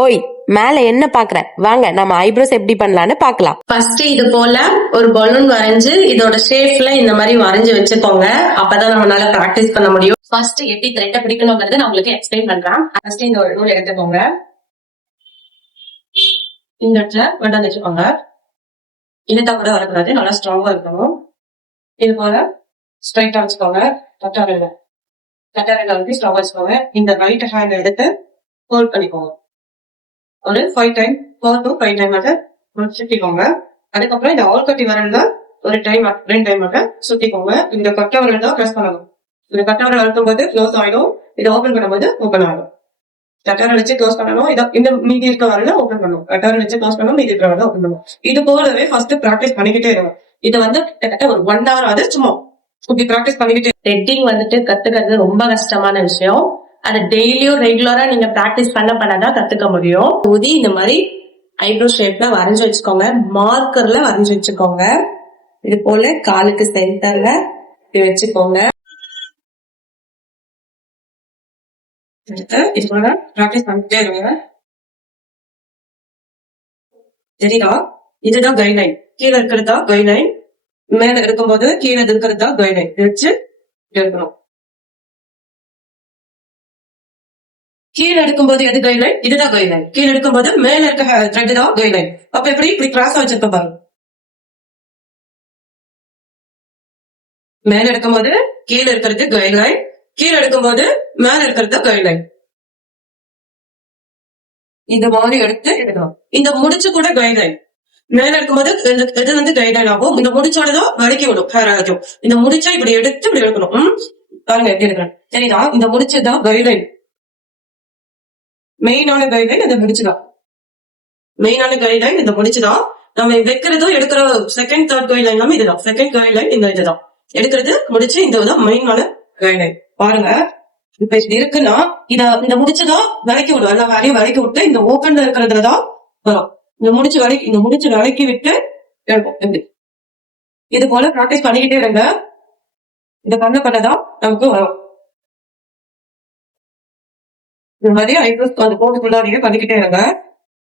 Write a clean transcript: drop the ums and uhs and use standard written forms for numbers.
ஓய், மேல என்ன பாக்குற? வாங்க நம்ம ஐப்ரோஸ் எப்படி பண்ணலாம்னு பாக்கலாம். ஃபர்ஸ்ட் இது போல ஒரு பலூன் வரைஞ்சு இதோட ஷேப்ல இந்த மாதிரி வரைஞ்சு வச்சுக்கோங்க. அப்பதான் நம்மளால பிராக்டிஸ் பண்ண முடியும். ஃபர்ஸ்ட் எப்படி த்ரெட்டை பிடிக்கணும்ங்கறது நான் உங்களுக்கு எக்ஸ்பிளைன் பண்றேன். ஃபர்ஸ்ட் இந்த ஒரு நூல் எடுத்துக்கோங்க. இந்த இடத்துல கொண்டாந்து வச்சுக்கோங்க. இழுத்தா கூட வரக்கூடாது, நல்லா ஸ்ட்ராங்கா இருக்கணும். இது போல ஸ்ட்ரைட்டா வச்சுக்கோங்க. கட்டாரில வந்து ஸ்ட்ராங்கா வச்சுக்கோங்க. இந்த ரைட் ஹேண்ட் எடுத்து ஹோல்ட் பண்ணிக்கோங்க. ஒரு 4 to 5 டைம் சுத்திக்கோங்க. அதுக்கப்புறம் இந்த ஆள்கட்டி வரல ஒரு டைம் 2 டைம் சுத்திக்கோங்க. இந்த கட்ட வரல் தான் பிரஸ் பண்ணணும். இந்த கட்ட வரல் அழுத்தும் போது க்ளோஸ் ஆயிடும். இதை ஓபன் பண்ணும்போது ஓபன் ஆகும். கட்டாரம் வச்சு க்ளோஸ் பண்ணணும். இந்த மீதி இருக்க வரல ஓபன் பண்ணணும். கட்டாரம் வச்சு க்ளோஸ் பண்ணணும், மீதி இருக்கிற வரல ஓபன் பண்ணணும். இது போலவே ஃபர்ஸ்ட் பிராக்டிஸ் பண்ணிக்கிட்டே இருக்கணும். இது வந்து கிட்டத்தட்ட ஒரு 1 hour ஆகுது. சும்மா இப்படி பிராக்டிஸ் பண்ணிக்கிட்டே. த்ரெட்டிங் வந்துட்டு கத்துக்கிறது ரொம்ப கஷ்டமான விஷயம். அதை டெய்லியும் ரெகுலரா நீங்க பிராக்டிஸ் பண்ணதான் கத்துக்க முடியும். ஊதி இந்த மாதிரி ஐப்ரோ ஷேப்ல வரைஞ்சு வச்சுக்கோங்க. மார்க்கர்ல வரைஞ்சு வச்சுக்கோங்க. இது போல காலுக்கு சென்டர்ல வச்சுக்கோங்க. இது போல பிராக்டிஸ் பண்ணிட்டே இருங்க. சரிதா? இதுதான் கைட்லைன். கீழே இருக்கிறதா கைட்லைன், மேல இருக்கும்போது கீழே இருக்கிறதா கைட்லைன் வச்சு எடுக்கணும். கீழே எடுக்கும்போது எது கைட்லைன்? இதுதான் கைட்லைன். கீழே எடுக்கும்போது மேல இருக்க த்ரெட் தான் கைட்லைன். அப்ப எப்படி இப்படி கிராஸ் வச்சிருக்க பாருங்க. மேல எடுக்கும்போது கீழே இருக்கிறது கைட்லைன், கீழே எடுக்கும்போது மேல இருக்கிறது கைட்லைன். இந்த மாதிரி எடுத்து எடுக்கணும். இந்த முடிச்சு கூட கைட்லைன். மேல இருக்கும்போது எது வந்து கைட்லைன் ஆகும். இந்த முடிச்சோடதான் வலிக்கி விடும். ஹேர் ஆகும். இந்த முடிச்சா இப்படி எடுத்து இப்படி எடுக்கணும். பாருங்க எப்படி எடுக்கிறேன். சரிதா? இந்த முடிச்சுதான் கைட்லைன். மெயினான கைட்லைன் இந்த முடிச்சுதான். மெயினான கைட்லைன் இந்த முடிச்சுதான். நம்ம வைக்கிறதும் எடுக்கிற செகண்ட் தேர்ட் கைட்லைன் எல்லாமே இதுதான். செகண்ட் கைட்லைன் இந்த இதுதான். எடுக்கிறது முடிச்சு இந்த மெயினான கைட்லைன். பாருங்க இப்ப இப்படி இருக்குன்னா இந்த முடிச்சுதான் விலைக்கு விடும். எல்லா வேலையும் விலைக்கு விட்டு இந்த ஓப்பன்ல இருக்கிறதுலதான் வரும். இந்த முடிச்சு விலைக்கு விட்டு எடுக்கும். எப்படி இது போல பிராக்டிஸ் பண்ணிக்கிட்டே இருங்க. இதை பண்ணதான் நமக்கு வரும். இந்த மாதிரி ஐப்ரோஸ் அந்த போட்டுக்குள்ள நீங்க பண்ணிக்கிட்டே இருங்க.